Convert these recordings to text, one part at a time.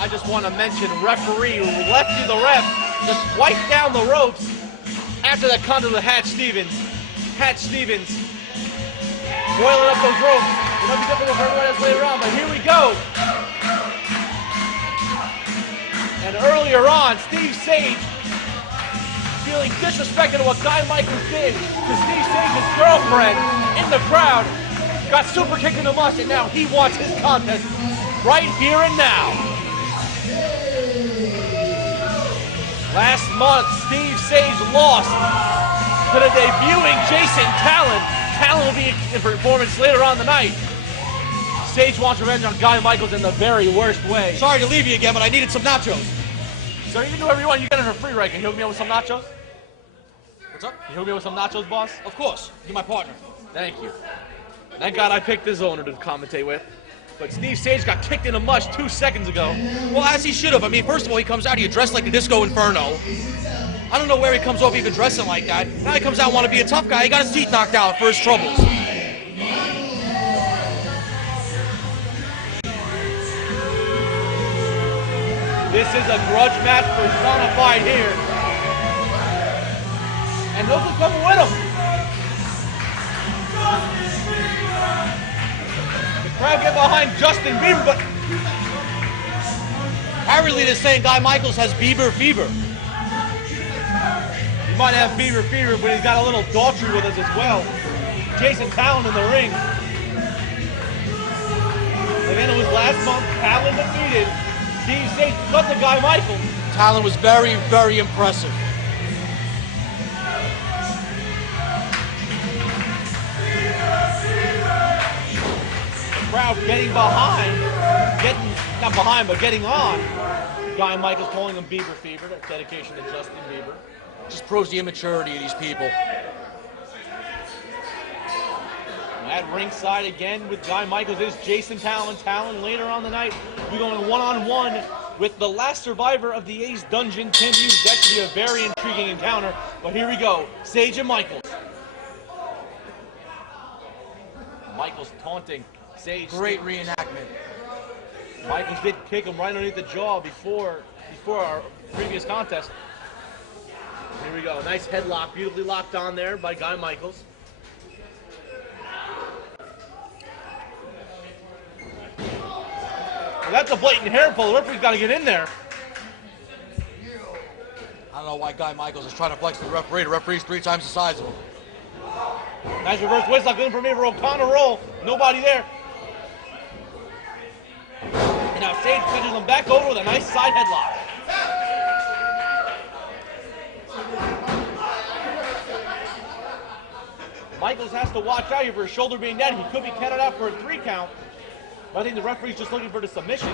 I just want to mention referee Lefty the ref just wiped down the ropes after that contact with Hatch Stevens. Hatch Stevens boiling up those ropes. It might be difficult for everyone else later on, but here we go. And earlier on, Steve Sage feeling disrespected at what Guy Michaels did to Steve Sage's girlfriend in the crowd. Got super kicked in the mush, and now he wants his contest right here and now. Last month, Steve Sage lost to the debuting Jason Talon. Talon will be in performance later on the night. Sage wants revenge on Guy Michaels in the very worst way. Sorry to leave you again, but I needed some nachos. So you can do whatever you want. You get it for free, right? Can you hook me up with some nachos? What's up? Can you hook me up with some nachos, boss? Of course. You're my partner. Thank you. Thank God I picked this owner to commentate with. But Steve Sage got kicked in the mush 2 seconds ago. Well, as he should have. I mean, first of all, he comes out here dressed like the Disco Inferno. I don't know where he comes off even dressing like that. Now he comes out want to be a tough guy. He got his teeth knocked out for his troubles. This is a grudge match personified here. And those are coming with him. The crowd get behind Justin Bieber, but apparently they're saying Guy Michaels has Bieber fever. He might have Bieber fever, but he's got a little Daughtry with us as well. Jason Talon in the ring. Again, it was last month. Talon defeated Steve Sage, cut the Guy Michaels. Talon was very, very impressive. The crowd getting behind, not behind, but getting on. Guy Michaels calling him Bieber fever. That's dedication to Justin Bieber. Just proves the immaturity of these people. At ringside again with Guy Michaels is Jason Talon. Talon later on the night, we're going one-on-one with the last survivor of the Ace Dungeon, Tim Hughes. That should be a very intriguing encounter. But here we go, Sage and Michaels. Michaels taunting Sage. Great reenactment. Michaels did kick him right underneath the jaw before our previous contest. Here we go, nice headlock, beautifully locked on there by Guy Michaels. Well, that's a blatant hair pull. The referee's got to get in there. I don't know why Guy Michaels is trying to flex the referee. The referee's 3 times the size of him. Nice reverse whistle, good for me for O'Connor roll. Nobody there. And now Sage pitches him back over with a nice side headlock. Michaels has to watch out here for his shoulder being down. He could be counted out for a 3 count. But I think the referee's just looking for the submission.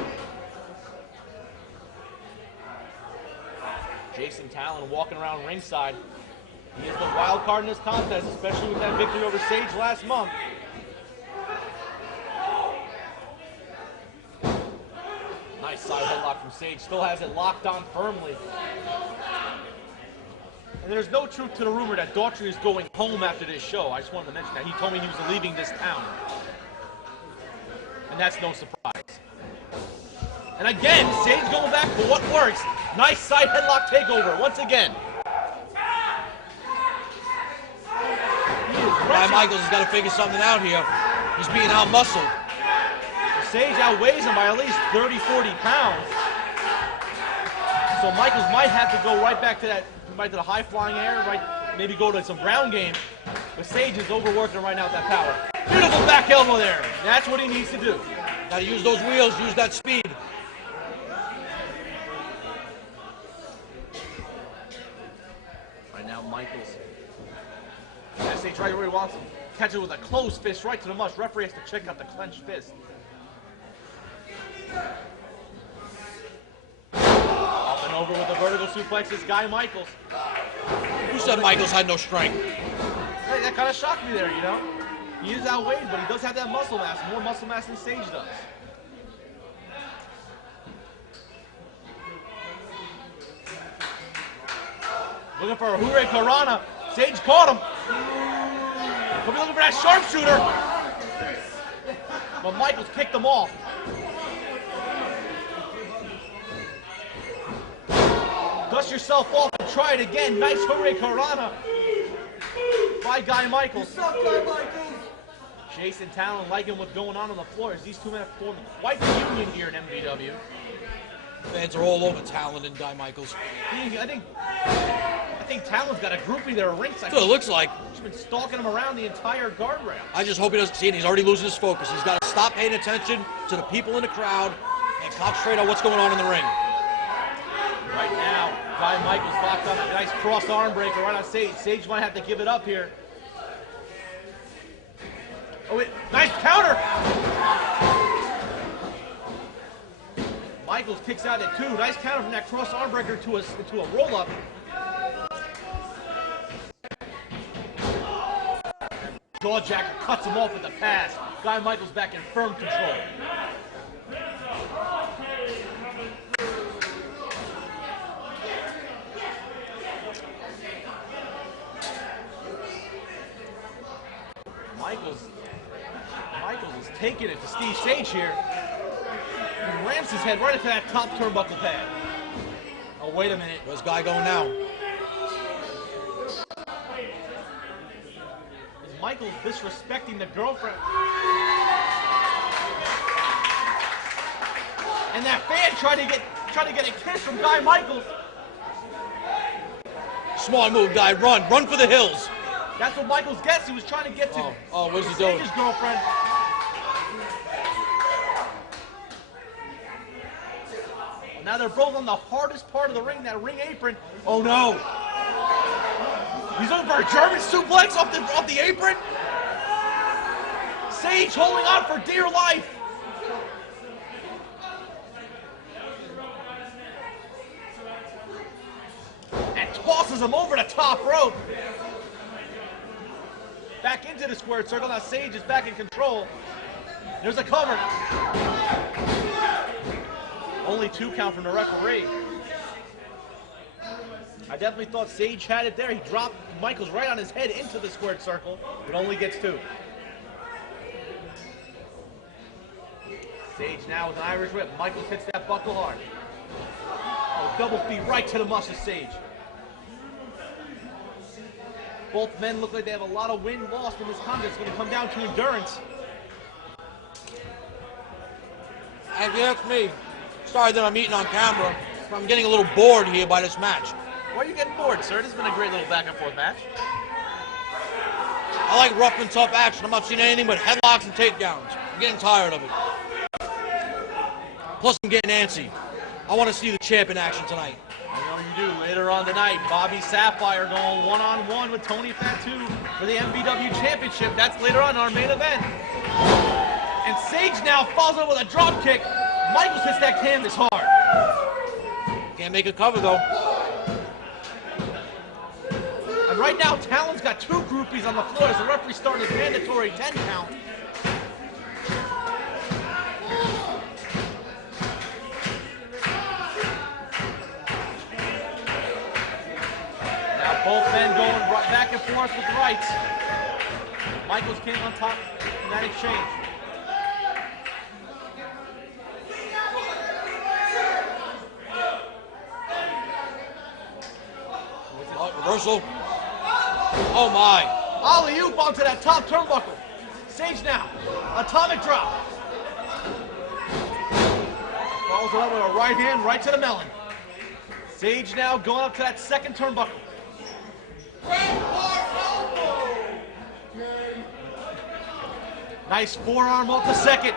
Jason Talon walking around ringside. He is the wild card in this contest, especially with that victory over Sage last month. Nice side headlock from Sage. Still has it locked on firmly. And there's no truth to the rumor that Daughtry is going home after this show. I just wanted to mention that. He told me he was leaving this town. And that's no surprise. And again, Sage going back for what works. Nice side headlock takeover once again. Guy Michaels has got to figure something out here. He's being out-muscled. Sage outweighs him by at least 30, 40 pounds. So Michaels might have to go right back to that, right to the high-flying air, right? Maybe go to some ground game. But Sage is overworking right now with that power. Beautiful back elbow there. That's what he needs to do. Got to use those wheels, use that speed. Right now, Michaels. Sage right where he wants him. Catch it with a closed fist right to the mush. Referee has to check out the clenched fist. Up and over with the vertical suplex is Guy Michaels. Who said Michaels had no strength? Hey, that kind of shocked me there, you know? He is outweighed, but he does have that muscle mass. More muscle mass than Sage does. Looking for a Hooray Karana. Sage caught him. Could be looking for that sharpshooter. But Michaels kicked him off. dust yourself off and try it again. Nice Hurricanrana by Guy Michaels. What's up, Guy Michaels? Jason Talon liking what's going on the floor as these two men have formed quite the union here in MvW. Fans are all over Talon and Guy Michaels. I think Talon's got a groupie there at ringside. That's what it looks like. He's been stalking him around the entire guardrail. I just hope he doesn't see it. He's already losing his focus. He's got to stop paying attention to the people in the crowd and concentrate on what's going on in the ring. Right now, Guy Michaels locked on a nice cross arm breaker right on Sage. Sage might have to give it up here. Oh, wait, nice counter! Michaels kicks out at two. Nice counter from that cross arm breaker to a roll up. Jawjacker cuts him off with the pass. Guy Michaels back in firm control. Michaels is taking it to Steve Sage here. He rams his head right into that top turnbuckle pad. Oh, wait a minute. Where's Guy going now? Is Michaels disrespecting the girlfriend? And that fan tried to get a kiss from Guy Michaels. Smart move, Guy. Run for the hills. That's what Michaels gets. He was trying to get to what's he doing? Sage's girlfriend. Well, now they're both on the hardest part of the ring, that ring apron. Oh no! He's over for a German suplex off the apron. Sage holding on for dear life. And tosses him over the top rope. Back into the squared circle. Now Sage is back in control. There's a cover. Only 2 count from the referee. I definitely thought Sage had it there. He dropped Michaels right on his head into the squared circle. It only gets 2. Sage now with an Irish whip. Michaels hits that buckle hard. Oh, double feet right to the muscle, Sage. Both men look like they have a lot of win-loss in this contest. It's going to come down to endurance. And if you ask me, sorry that I'm eating on camera, but I'm getting a little bored here by this match. Why are you getting bored, sir? This has been a great little back-and-forth match. I like rough and tough action. I'm not seeing anything but headlocks and takedowns. I'm getting tired of it. Plus, I'm getting antsy. I want to see the champ in action tonight. I know you do. Later on tonight, Bobby Sapphire going one-on-one with Tony Fatu for the MvW Championship. That's later on in our main event. And Sage now falls over with a drop kick. Michaels hits that canvas hard. Can't make a cover, though. And right now, Talon's got 2 groupies on the floor as the referee started his mandatory 10 count. Both men going back and forth with rights. Michaels came on top in that exchange. Reversal. Oh my. Alley-oop onto that top turnbuckle. Sage now. Atomic drop. Follows it up with a right hand right to the melon. Sage now going up to that second turnbuckle. Nice forearm off the second.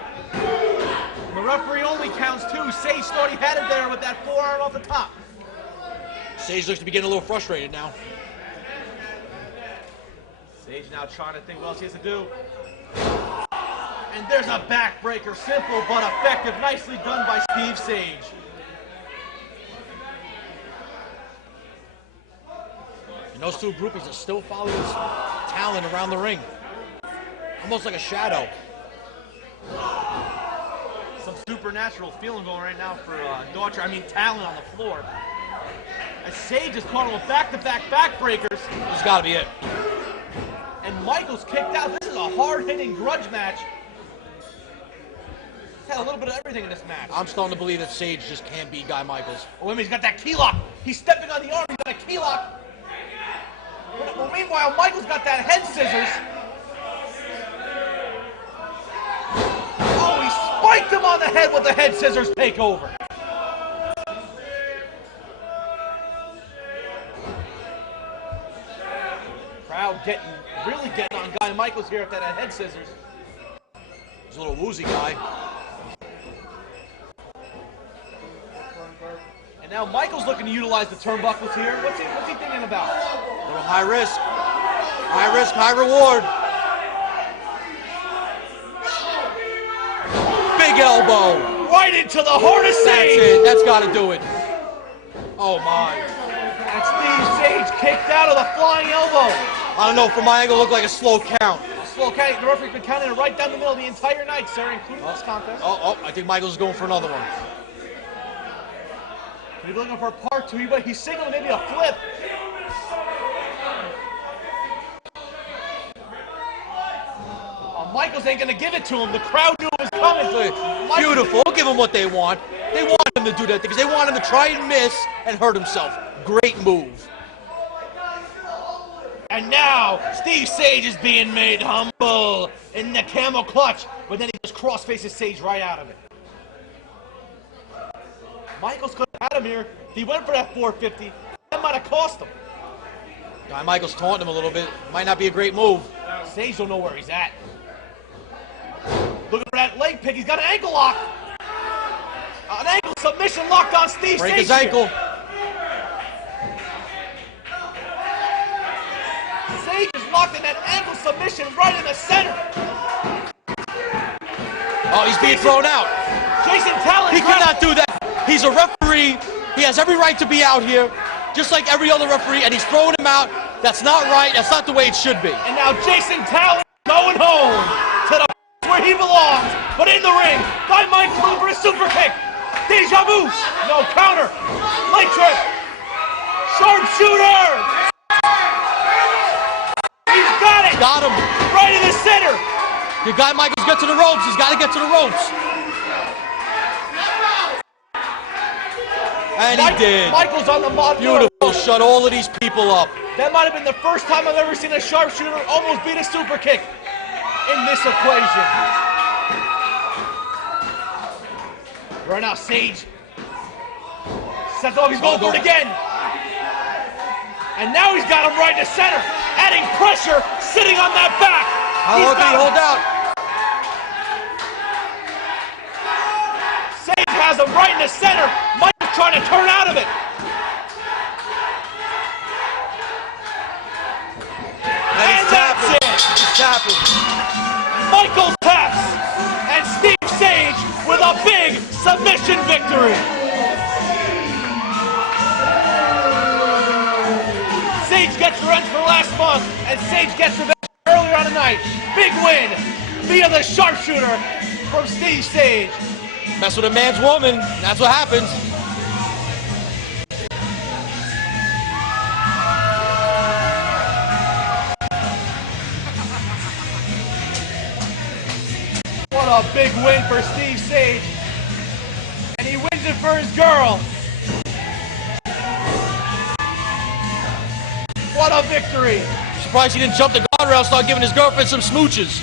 The referee only counts 2. Sage thought he had it there with that forearm off the top. Sage looks to be getting a little frustrated now. Sage now trying to think what else he has to do. And there's a backbreaker. Simple but effective. Nicely done by Steve Sage. And those 2 groupies are still following Talon around the ring. Almost like a shadow. Some supernatural feeling going right now for Talon on the floor. As Sage is caught him with back-to-back backbreakers. This has got to be it. And Michaels kicked out. This is a hard-hitting grudge match. had a little bit of everything in this match. I'm starting to believe that Sage just can't beat Guy Michaels. Oh, he's got that key lock. He's stepping on the arm. He's got a key lock. Well, meanwhile, Michaels got that head scissors. Oh, he spiked him on the head with the head scissors takeover. Crowd really getting on Guy Michaels here with that head scissors. He's a little woozy guy. And now Michaels looking to utilize the turnbuckles here. What's he thinking about? A little high risk. High risk, high reward. Big elbow. Right into the heart of Sage. That's it. That's got to do it. Oh, my. And Steve Sage kicked out of the flying elbow. I don't know. From my angle, it looked like a slow count. Slow counting. The referee's been counting it right down the middle the entire night, sir, including this contest. Oh, I think Michaels is going for another one. He's looking for part two, but he's signaling maybe a flip. Michaels ain't gonna give it to him. The crowd knew it was coming. Beautiful. Give him what they want. They want him to do that because they want him to try and miss and hurt himself. Great move. And now Steve Sage is being made humble in the camel clutch, but then he just cross faces Sage right out of it. Michaels could have had him here. He went for that 450. That might have cost him. Guy Michaels taunting him a little bit. Might not be a great move. Sage don't know where he's at. Looking for that leg pick. He's got an ankle lock. An ankle submission locked on Steve Sage. Break his ankle. Sage is locked in that ankle submission right in the center. Oh, he's being thrown out. Jason Talon. He cannot do that. He's a referee. He has every right to be out here, just like every other referee, and he's throwing him out. That's not right. That's not the way it should be. And now Jason Talon going home to the where he belongs. But in the ring, Guy Michaels looking for a super kick. Deja vu. No counter. Leg trip. Sharpshooter. He's got it. Got him. Right in the center. The Guy Michaels get to the ropes. He's got to get to the ropes. And he did. Michaels on the bottom. Beautiful. Shut all of these people up. That might have been the first time I've ever seen a sharpshooter almost beat a super kick in this equation. Right now, Sage sets off. He's going for it again. And now he's got him right in the center, adding pressure, sitting on that back. How long can he hold out? Sage has him right in the center. Mike's trying to turn out of it. And that's it. He's tapping. Michaels taps. And Steve Sage with a big submission victory. Sage gets revenge for last month, and Sage gets revenge earlier on tonight. Big win via the sharpshooter from Steve Sage. Mess with a man's woman. That's what happens. What a big win for Steve Sage. And he wins it for his girl. What a victory. Surprised he didn't jump the guardrail and start giving his girlfriend some smooches.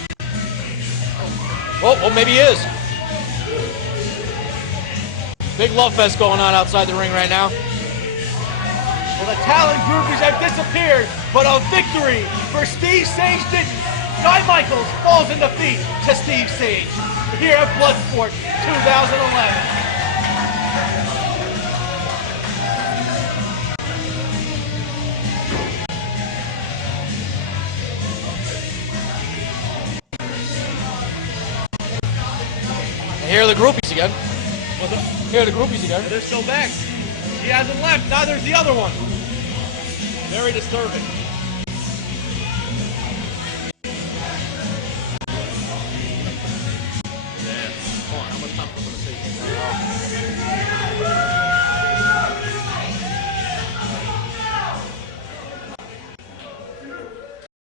Oh, maybe he is. Big love fest going on outside the ring right now. Well, the talent groupies have disappeared, but a victory for Steve Sage didn't. Guy Michaels falls in defeat to Steve Sage here at Bloodsport 2011. Here are the groupies again. What's up? Here are the groupies again. They're still back. She hasn't left, neither's the other one. Very disturbing.